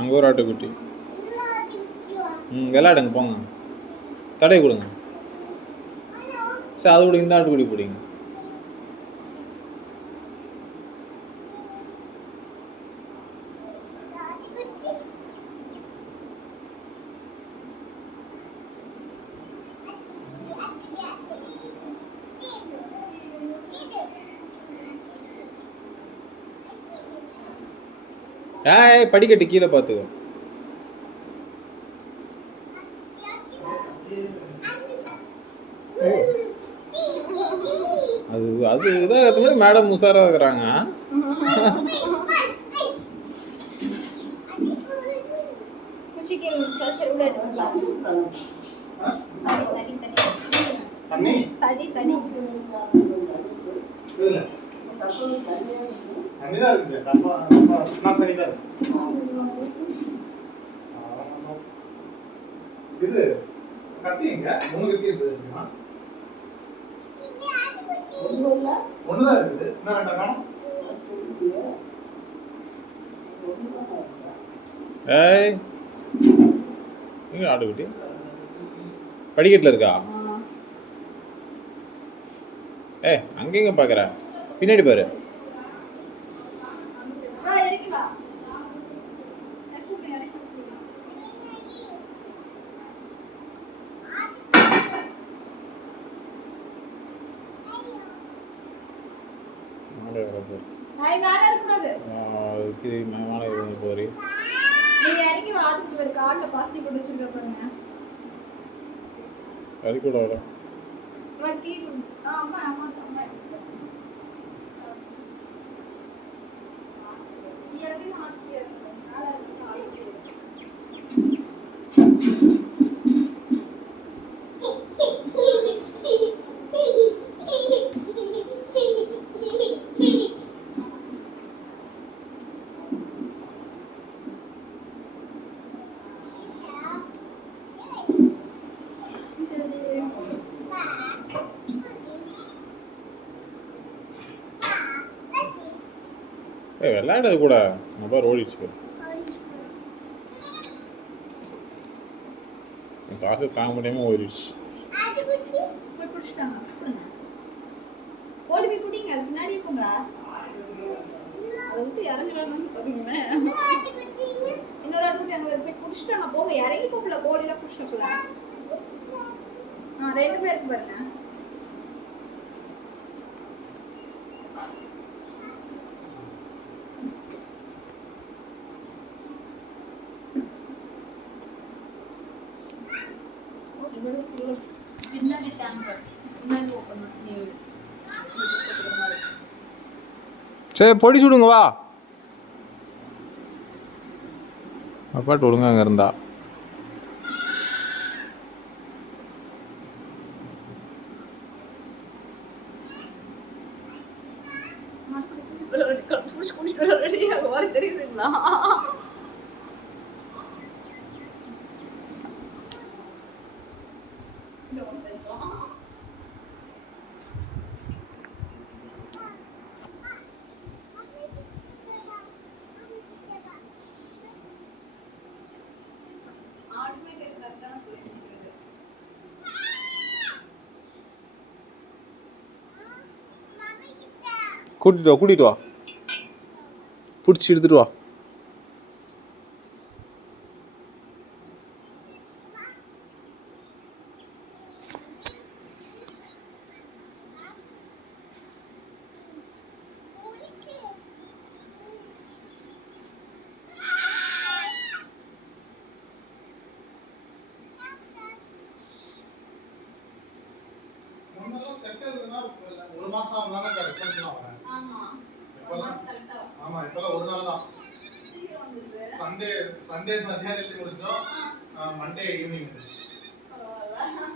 அங்கே ஒரு ஆட்டுக்குட்டி. விளையாடுங்க போங்க. தடை கொடுங்க. சரி அது கூட இந்த ஆட்டுக்குட்டி பிடிங்க. படிக்கட்டு கீழே பார்த்துக்கோ. அது அது இதாக மேடம் உஷாராக இருக்கிறாங்க. இது கத்தி எங்க? மூணு கத்தி இருக்குது. ஒண்ணுதான் இருக்குது. என்ன வேண்டாம்? எங்க ஆட்டுக்குட்டி படிக்கட்டில் இருக்கா? அங்கெங்க பார்க்குற? பின்னாடி பாரு. விளையாடுறது கூட மொபைல் ஓடிடுச்சு. காசு தாங்க முடியாம ஓடிடுச்சு. சரி பொடி சுடுங்க வா. அப்பாட்டு ஒழுங்க அங்கே இருந்தா தெரியுதுங்களா? கூட்டிட்டு வா பிடிச்சி எடுத்துட்டு வா. ஒரு மாசம் ஆமா இப்பெல்லாம் ஒரு நாள் தான். சண்டே மத்தியானத்துக்கு முடிச்சோம். Monday evening